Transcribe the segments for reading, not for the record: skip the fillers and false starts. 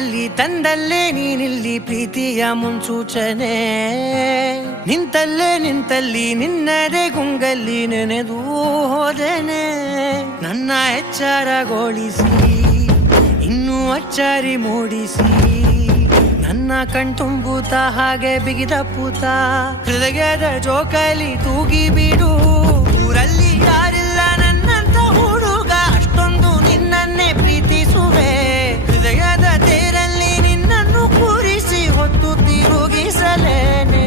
ಕಣ್ಣಲ್ಲಿ ತಂದಲ್ಲೇ ನೀನಿಲ್ಲಿ ಪ್ರೀತಿಯ ಮುನ್ಸೂಚನೆ ನಿಂತಲ್ಲಿ ನಿನ್ನದೇ ಗುಂಗಲ್ಲಿ ನೆನೆದು ಹೋದನೆ ನನ್ನ ಎಚ್ಚರಗೊಳಿಸಿ ಇನ್ನೂ ಅಚ್ಚರಿ ಮೂಡಿಸಿ ನನ್ನ ಕಣ್ತುಂಬುತ್ತ ಹಾಗೆ ಬಿಗಿದ ಪೂತ ಹೃದಯದ ಜೋಕಾಲಿ ತೂಗಿ ಬಿಡು ಊರಲ್ಲಿ ಯಾರಿಲ್ಲ ನನ್ನಂತ ಹುಡುಗ ಅಷ್ಟೊಂದು ನಿನ್ನನ್ನೇ ಪ್ರೀತಿಸುವೆ ಹೃದಯದ ತೇರಲ್ಲಿ ನಿನ್ನನ್ನು ಕೂರಿಸಿ ಹೊತ್ತು ತಿರುಗಿಸಲೇನೆ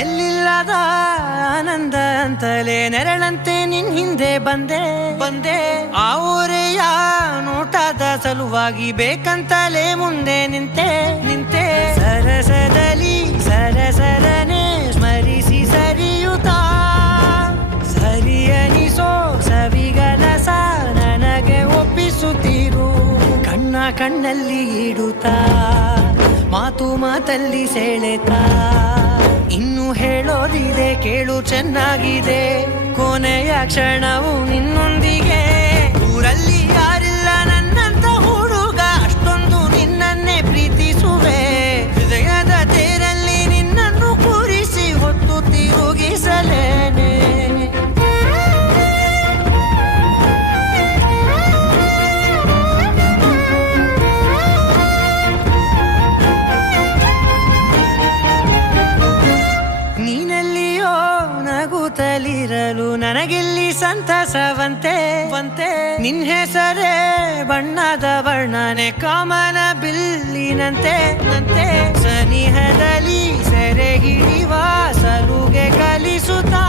ಎಲ್ಲಿಲ್ಲದ ಆನಂದ ಅಂತಲೇ ನೆರಳಂತೆ ನಿನ್ ಹಿಂದೆ ಬಂದೆ ಆ ಊರೆಯ ನೋಟದ ಸಲುವಾಗಿ ಬೇಕಂತಲೇ ಮುಂದೆ ನಿಂತೆ ಸರಸದಲ್ಲಿ ಸರಸರನೆ ಸ್ಮರಿಸಿ ಸರಿಯುತ್ತಾ ಸರಿಯನಿಸೋ ಸವಿಗನಸ ನನಗೆ ಒಪ್ಪಿಸುತ್ತೀರು ಕಣ್ಣಲ್ಲಿ ಇಡುತ್ತಾ ಮಾತಲ್ಲಿ ಸೆಳೆತಾ ಇನ್ನು ಹೇಳೋದಿದೆ ಕೇಳು ಚೆನ್ನಾಗಿದೆ ಕೊನೆಯ ಕ್ಷಣವು ನಿನ್ನೊಂದಿಗೆ ಊರಲ್ಲಿ ಯಾರಿಲ್ಲ ನನ್ನಂತ ಹುಡುಗ ಅಷ್ಟೊಂದು ನಿನ್ನನ್ನೇ ಪ್ರೀತಿಸುವೆ ಹೃದಯದ ತೇರಲ್ಲಿ ನಿನ್ನನ್ನು ಕೂರಿಸಿ ಹೊತ್ತು ತಿರುಗಿಸಲೇನೆ ನಗುತ್ತಲಿರಲು ನನಗಿಲ್ಲಿ ಸಂತಸವಂತೆ ನಿನ್ ಹೆಸರೇ ಬಣ್ಣದ ವರ್ಣನೆ ಕಾಮನ ಬಿಲ್ಲಿನಂತೆ ಸನಿಹದಲ್ಲಿ ಸೆರೆ ಹಿಡಿಯುವ ಸಲುಗೆ ಕಲಿಸುತ್ತಾ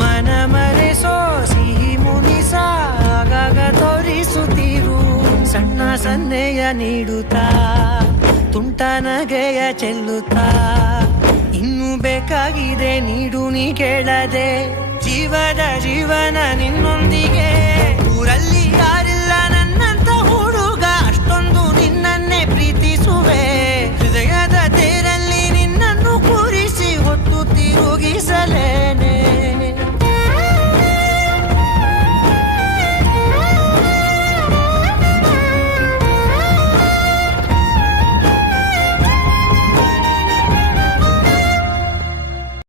ಮನ ಮರೆಸೋ ಸಿಹಿ ಮುನಿಸ ಆಗಾಗ ತೋರಿಸುತ್ತಿರು ಸಣ್ಣ ಸನ್ನೆಯ ನೀಡುತ್ತಾ ತುಂಟ ನಗೆಯ ಚೆಲ್ಲುತ್ತಾ ಇನ್ನು ಬೇಕಾಗಿದೆ ನೀಡು ನೀ ಕೇಳದೆ ಜೀವನ ನಿನ್ನೊಂದಿಗೆ